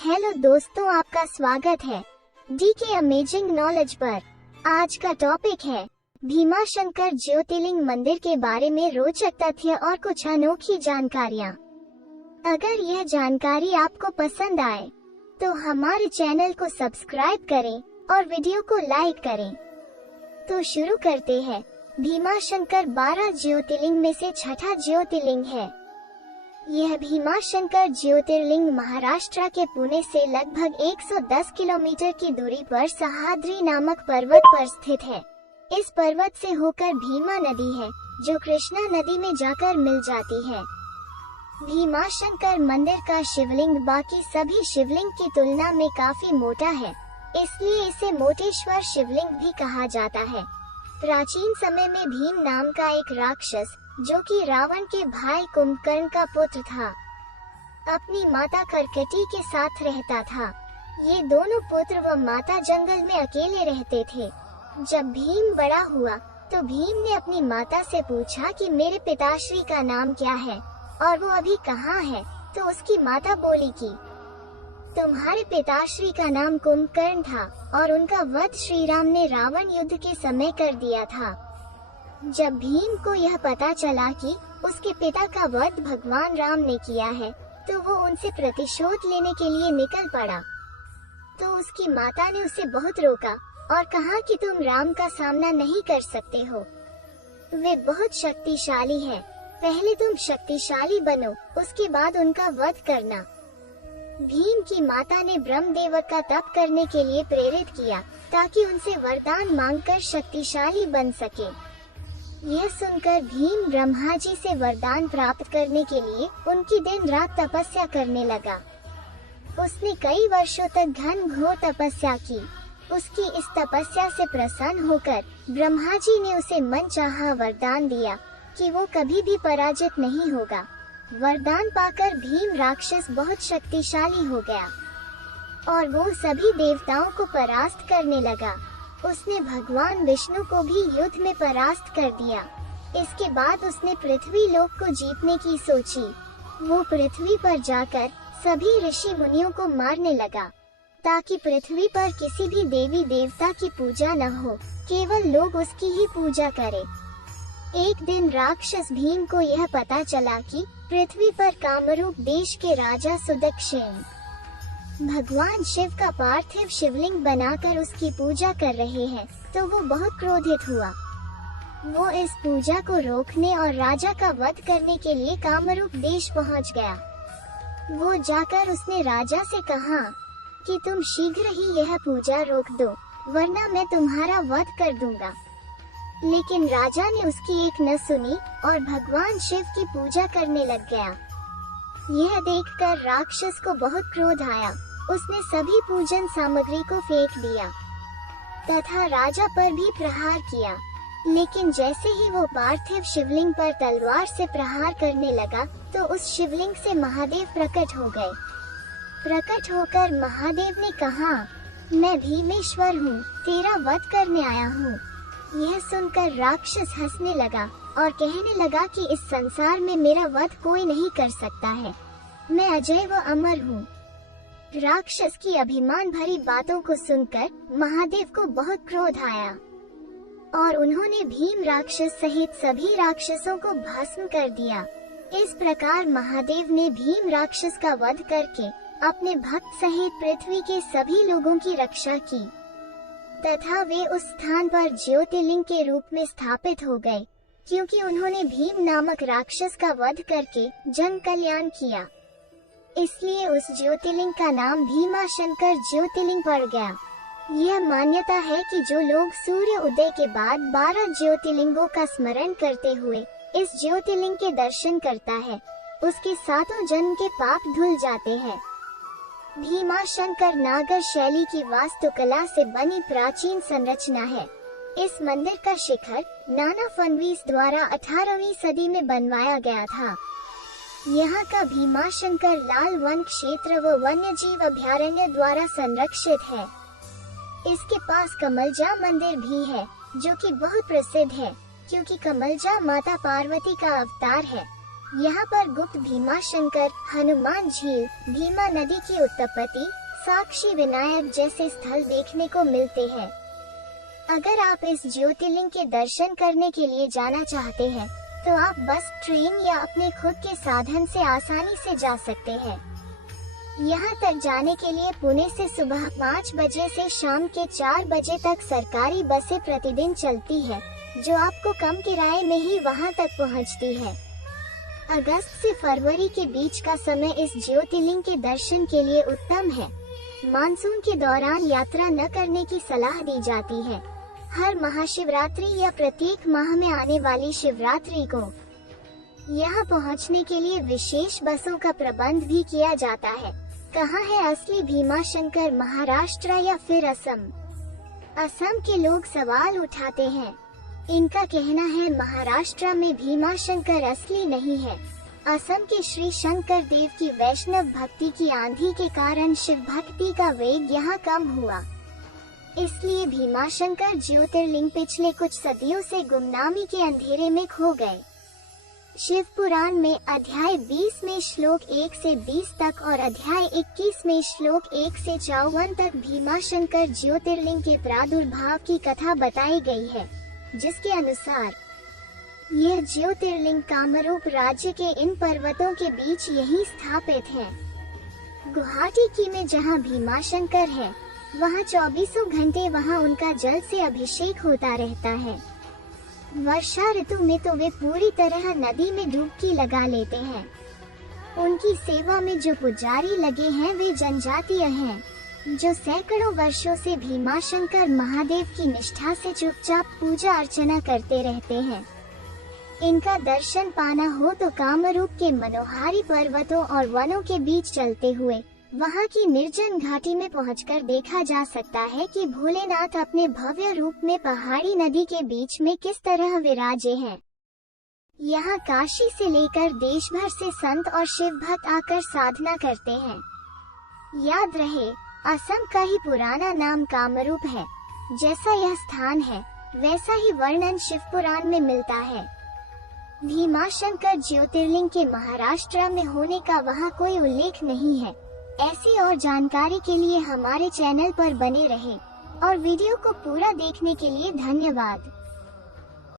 Hello दोस्तों, आपका स्वागत है डीके अमेजिंग नॉलेज पर। आज का टॉपिक है भीमाशंकर ज्योतिर्लिंग मंदिर के बारे में रोचक तथ्य और कुछ अनोखी जानकारियाँ। अगर यह जानकारी आपको पसंद आए तो हमारे चैनल को सब्सक्राइब करें और वीडियो को लाइक करें। तो शुरू करते हैं। भीमाशंकर 12 ज्योतिर्लिंग में से छठा ज्योतिर्लिंग है। यह भीमाशंकर ज्योतिर्लिंग महाराष्ट्र के पुणे से लगभग 110 किलोमीटर की दूरी पर सह्याद्री नामक पर्वत पर स्थित है। इस पर्वत से होकर भीमा नदी है, जो कृष्णा नदी में जाकर मिल जाती है। भीमाशंकर मंदिर का शिवलिंग बाकी सभी शिवलिंग की तुलना में काफी मोटा है, इसलिए इसे मोटेश्वर शिवलिंग भी कहा जाता है। प्राचीन समय में भीम नाम का एक राक्षस, जो कि रावण के भाई कुंभकर्ण का पुत्र था, अपनी माता कर्कटी के साथ रहता था। ये दोनों पुत्र व माता जंगल में अकेले रहते थे। जब भीम बड़ा हुआ तो भीम ने अपनी माता से पूछा कि मेरे पिताश्री का नाम क्या है और वो अभी कहाँ है। तो उसकी माता बोली कि तुम्हारे पिताश्री का नाम कुंभकर्ण था और उनका वध श्री राम ने रावण युद्ध के समय कर दिया था। जब भीम को यह पता चला कि उसके पिता का वध भगवान राम ने किया है, तो वो उनसे प्रतिशोध लेने के लिए निकल पड़ा। तो उसकी माता ने उसे बहुत रोका और कहा कि तुम राम का सामना नहीं कर सकते हो, वे बहुत शक्तिशाली हैं। पहले तुम शक्तिशाली बनो, उसके बाद उनका वध करना। भीम की माता ने ब्रह्मदेव का तप करने के लिए प्रेरित किया, ताकि उनसे वरदान मांगकर शक्तिशाली बन सके। यह सुनकर भीम ब्रह्मा जी से वरदान प्राप्त करने के लिए उनकी दिन रात तपस्या करने लगा। उसने कई वर्षों तक घन घोर तपस्या की। उसकी इस तपस्या से प्रसन्न होकर ब्रह्मा जी ने उसे मनचाहा वरदान दिया कि वो कभी भी पराजित नहीं होगा। वरदान पाकर भीम राक्षस बहुत शक्तिशाली हो गया और वो सभी देवताओं को परास्त करने लगा। उसने भगवान विष्णु को भी युद्ध में परास्त कर दिया। इसके बाद उसने पृथ्वी लोक को जीतने की सोची। वो पृथ्वी पर जाकर सभी ऋषि मुनियों को मारने लगा, ताकि पृथ्वी पर किसी भी देवी देवता की पूजा न हो, केवल लोग उसकी ही पूजा करें। एक दिन राक्षस भीम को यह पता चला कि पृथ्वी पर कामरूप देश के राजा सुदक्षिण भगवान शिव का पार्थिव शिवलिंग बनाकर उसकी पूजा कर रहे हैं, तो वो बहुत क्रोधित हुआ। वो इस पूजा को रोकने और राजा का वध करने के लिए कामरूप देश पहुंच गया। वो जाकर उसने राजा से कहा कि तुम शीघ्र ही यह पूजा रोक दो, वरना मैं तुम्हारा वध कर दूंगा। लेकिन राजा ने उसकी एक न सुनी और भगवान शिव की पूजा करने लग गया। यह देखकर राक्षस को बहुत क्रोध आया। उसने सभी पूजन सामग्री को फेंक दिया तथा राजा पर भी प्रहार किया। लेकिन जैसे ही वो पार्थिव शिवलिंग पर तलवार से प्रहार करने लगा, तो उस शिवलिंग से महादेव प्रकट हो गए। प्रकट होकर महादेव ने कहा, मैं भीमेश्वर हूँ, तेरा वध करने आया हूँ। यह सुनकर राक्षस हंसने लगा और कहने लगा कि इस संसार में मेरा वध कोई नहीं कर सकता है, मैं अजय व अमर हूँ। राक्षस की अभिमान भरी बातों को सुनकर महादेव को बहुत क्रोध आया और उन्होंने भीम राक्षस सहित सभी राक्षसों को भस्म कर दिया। इस प्रकार महादेव ने भीम राक्षस का वध करके अपने भक्त सहित पृथ्वी के सभी लोगों की रक्षा की तथा वे उस स्थान पर ज्योतिर्लिंग के रूप में स्थापित हो गए, क्योंकि उन्होंने भीम नामक राक्षस का वध करके जन कल्याण किया। इसलिए उस ज्योतिर्लिंग का नाम भीमाशंकर ज्योतिर्लिंग पड़ गया। यह मान्यता है कि जो लोग सूर्य उदय के बाद 12 ज्योतिर्लिंगों का स्मरण करते हुए इस ज्योतिर्लिंग के दर्शन करता है, उसके सातों जन्म के पाप धुल जाते हैं। भीमाशंकर नागर शैली की वास्तुकला से बनी प्राचीन संरचना है। इस मंदिर का शिखर नाना फडणवीस द्वारा 18वीं सदी में बनवाया गया था। यहाँ का भीमाशंकर लाल वन क्षेत्र व वन्य जीव अभयारण्य द्वारा संरक्षित है। इसके पास कमलजा मंदिर भी है, जो कि बहुत प्रसिद्ध है, क्योंकि कमलजा माता पार्वती का अवतार है। यहाँ पर गुप्त भीमाशंकर, हनुमान झील, भीमा नदी की उत्पत्ति, साक्षी विनायक जैसे स्थल देखने को मिलते हैं। अगर आप इस ज्योतिर्लिंग के दर्शन करने के लिए जाना चाहते हैं, तो आप बस, ट्रेन या अपने खुद के साधन से आसानी से जा सकते हैं। यहाँ तक जाने के लिए पुणे से सुबह 5 बजे से शाम के 4 बजे तक सरकारी बसें प्रतिदिन चलती है, जो आपको कम किराए में ही वहाँ तक पहुँचती है। अगस्त से फरवरी के बीच का समय इस ज्योतिर्लिंग के दर्शन के लिए उत्तम है। मानसून के दौरान यात्रा न करने की सलाह दी जाती है। हर महाशिवरात्रि या प्रत्येक माह में आने वाली शिवरात्रि को यहाँ पहुँचने के लिए विशेष बसों का प्रबंध भी किया जाता है। कहाँ है असली भीमाशंकर, महाराष्ट्र या फिर असम? असम के लोग सवाल उठाते हैं। इनका कहना है महाराष्ट्र में भीमाशंकर असली नहीं है। असम के श्री शंकर देव की वैष्णव भक्ति की आंधी के कारण शिव भक्ति का वेग यहाँ कम हुआ। इसलिए भीमाशंकर ज्योतिर्लिंग पिछले कुछ सदियों से गुमनामी के अंधेरे में खो गए। शिव पुराण में अध्याय 20 में श्लोक 1 से 20 तक और अध्याय 21 में श्लोक 1 से 54 तक भीमाशंकर ज्योतिर्लिंग के प्रादुर्भाव की कथा बताई गई है, जिसके अनुसार यह ज्योतिर्लिंग कामरूप राज्य के इन पर्वतों के बीच यहीं स्थापित है। गुवाहाटी की में जहां भीमाशंकर है, वहां 24 घंटे वहां उनका जल से अभिषेक होता रहता है। वर्षा ऋतु में तो वे पूरी तरह नदी में डुबकी लगा लेते हैं। उनकी सेवा में जो पुजारी लगे हैं वे जनजातीय हैं, जो सैकड़ों वर्षों से भीमाशंकर महादेव की निष्ठा से चुपचाप पूजा अर्चना करते रहते हैं। इनका दर्शन पाना हो तो कामरूप के मनोहारी पर्वतों और वनों के बीच चलते हुए वहां की निर्जन घाटी में पहुंचकर देखा जा सकता है कि भोलेनाथ अपने भव्य रूप में पहाड़ी नदी के बीच में किस तरह विराजे हैं। यहाँ काशी से लेकर देश भर से संत और शिव भक्त आकर साधना करते हैं। याद रहे, असम का ही पुराना नाम कामरूप है। जैसा यह स्थान है, वैसा ही वर्णन शिव पुराण में मिलता है। भीमाशंकर ज्योतिर्लिंग के महाराष्ट्र में होने का वहाँ कोई उल्लेख नहीं है। ऐसी और जानकारी के लिए हमारे चैनल पर बने रहें और वीडियो को पूरा देखने के लिए धन्यवाद।